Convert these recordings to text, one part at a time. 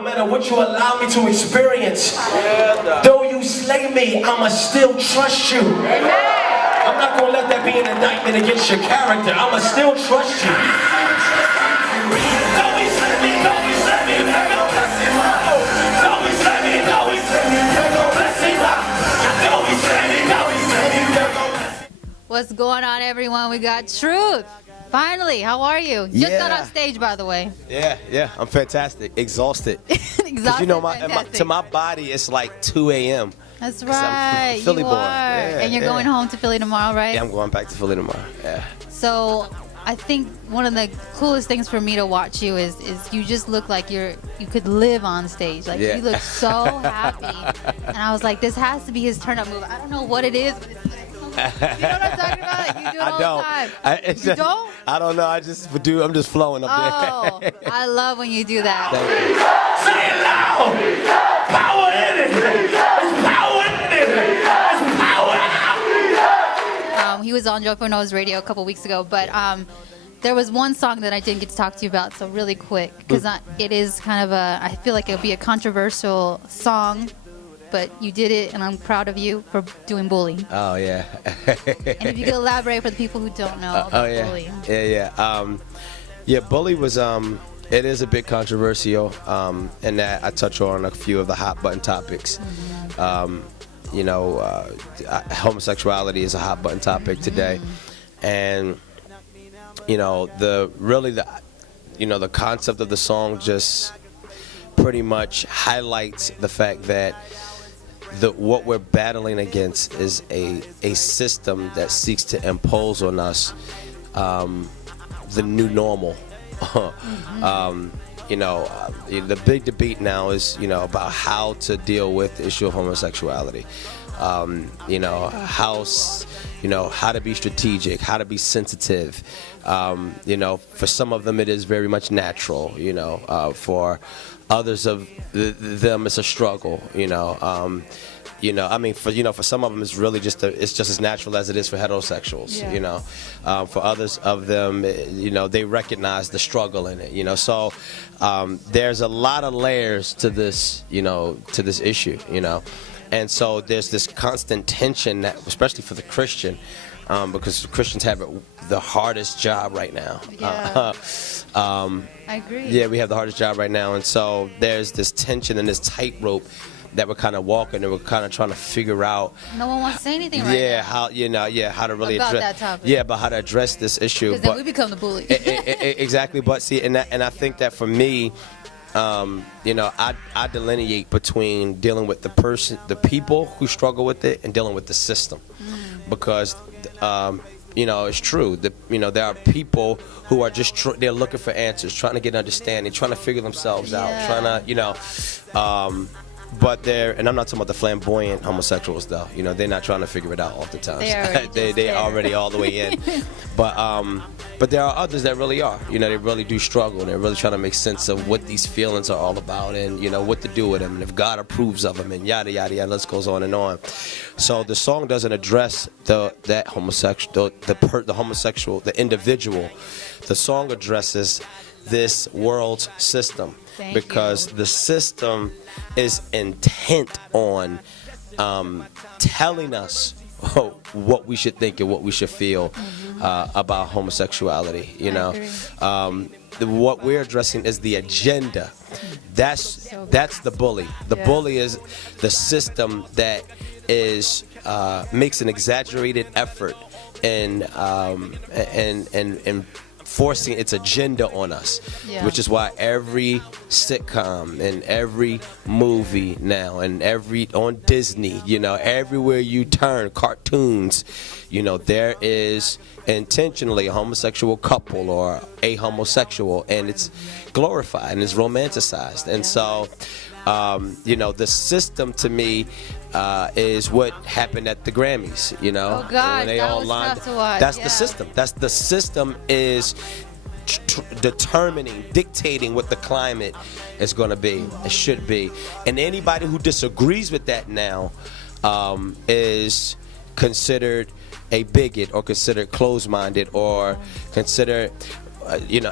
no matter what you allow me to experience, though you slay me, I'ma still trust you. I'm not gonna let that be an indictment against your character. I'ma still trust you. What's going on, everyone? We got T.R.U.T.H. Finally, how are you? Just got on stage, by the way. Yeah, I'm fantastic. Exhausted. Exhausted, you know, to my body, it's like 2 a.m. That's right. I'm Philly you born. are. And you're going home to Philly tomorrow, right? Yeah, I'm going back to Philly tomorrow. Yeah. So I think one of the coolest things for me to watch you is you just look like you could live on stage. Like you look so happy. And I was like, this has to be his turn up move. I don't know what it is, but it's like, you know what I'm talking about? Like, you do it all the time. You don't? I don't know. I'm just flowing up there. Oh, I love when you do that. Thank you. Say it loud! Power in it! There's power in it! There's power out! He was on Joe Fano's radio a couple weeks ago, but there was one song that I didn't get to talk to you about, so really quick, because it is kind of I feel like it'll be a controversial song, but you did it, and I'm proud of you for doing Bully. Oh, yeah. And if you could elaborate for the people who don't know about Bully. Yeah, Bully was, it is a bit controversial, in that I touch on a few of the hot button topics. You know, homosexuality is a hot button topic today. And, you know, the concept of the song just pretty much highlights the fact that what we're battling against is a system that seeks to impose on us the new normal. You know, the big debate now is, you know, about how to deal with the issue of homosexuality. You know, how to be strategic, how to be sensitive. You know, for some of them it is very much natural. You know, for others of them it's a struggle. You know, I mean, for some of them it's really just as natural as it is for heterosexuals. Yeah. You know, for others of them, you know, they recognize the struggle in it. You know, so there's a lot of layers to this. You know, to this issue. You know, and so there's this constant tension that, especially for the Christian, because Christians have the hardest job right now. Yeah. I agree. Yeah, we have the hardest job right now, and so there's this tension and this tightrope that we're kind of walking, and we're kind of trying to figure out. No one wants to say anything right now. How to really about address that topic. Yeah, about how to address this issue. Because then we become the bully. Exactly, but see, and I think that for me, you know, I delineate between dealing with the people who struggle with it, and dealing with the system, because. You know, it's true. You know, there are people who are just they're looking for answers, trying to get understanding, trying to figure themselves out, trying to, you know, but and I'm not talking about the flamboyant homosexuals though. You know, they're not trying to figure it out all the time. They already all the way in. But there are others that really are. You know, they really do struggle, and they're really trying to make sense of what these feelings are all about, and you know what to do with them, and if God approves of them, and yada yada yada. List goes on and on. So the song doesn't address the homosexual, the individual. The song addresses this world's system. Because the system is intent on telling us what we should think and what we should feel about homosexuality. You know, what we're addressing is the agenda. That's the bully. The bully is the system that makes an exaggerated effort in forcing its agenda on us, which is why every sitcom and every movie now and on Disney, you know, everywhere you turn, cartoons, you know, there is intentionally a homosexual couple or a homosexual, and it's glorified and it's romanticized. And so, you know, the system to me is what happened at the Grammys, you know. Oh God, when they that all was lined tough to watch. That's the system. That's the system is dictating what the climate is going to be. It should be. And anybody who disagrees with that now is considered a bigot or considered closed-minded or considered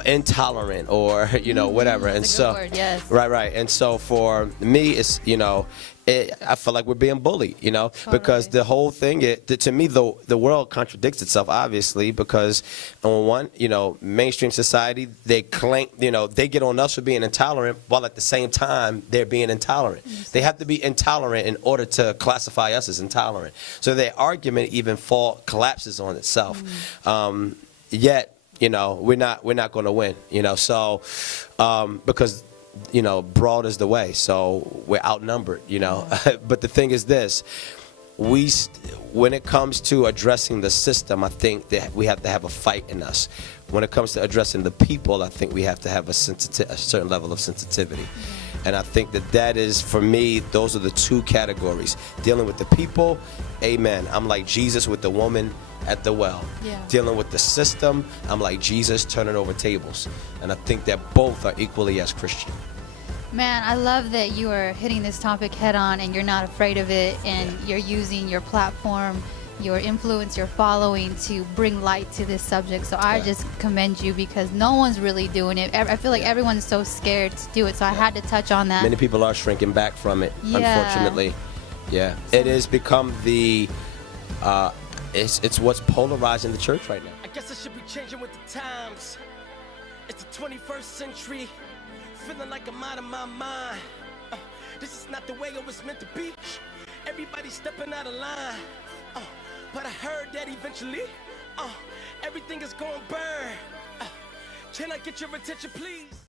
intolerant or, whatever. And That's a so, good word, yes. right. And so for me, it's, I feel like we're being bullied, because the whole thing, to me, the world contradicts itself, obviously, because on one, mainstream society, they claim, they get on us for being intolerant, while at the same time, they're being intolerant. They have to be intolerant in order to classify us as intolerant. So their argument even collapses on itself. Yet, we're not going to win, so because broad is the way, so we're outnumbered, But the thing is this, when it comes to addressing the system, I think that we have to have a fight in us. When it comes to addressing the people, I think we have to have a certain level of sensitivity. And I think that is, for me, those are the two categories. Dealing with the people, amen. I'm like Jesus with the woman at the well. Dealing with the system, I'm like Jesus turning over tables. And I think that both are equally as Christian. Man, I love that you are hitting this topic head on and you're not afraid of it, and you're using your platform, your influence, your following to bring light to this subject. So I just commend you, because no one's really doing it. I feel like everyone's so scared to do it, so I had to touch on that. Many people are shrinking back from it, unfortunately. Yeah, it has become it's what's polarizing the church right now. I guess I should be changing with the times. It's the 21st century. Feeling like I'm out of my mind. This is not the way it was meant to be. Everybody stepping out of line. But I heard that eventually, everything is gonna burn. Can I get your attention, please?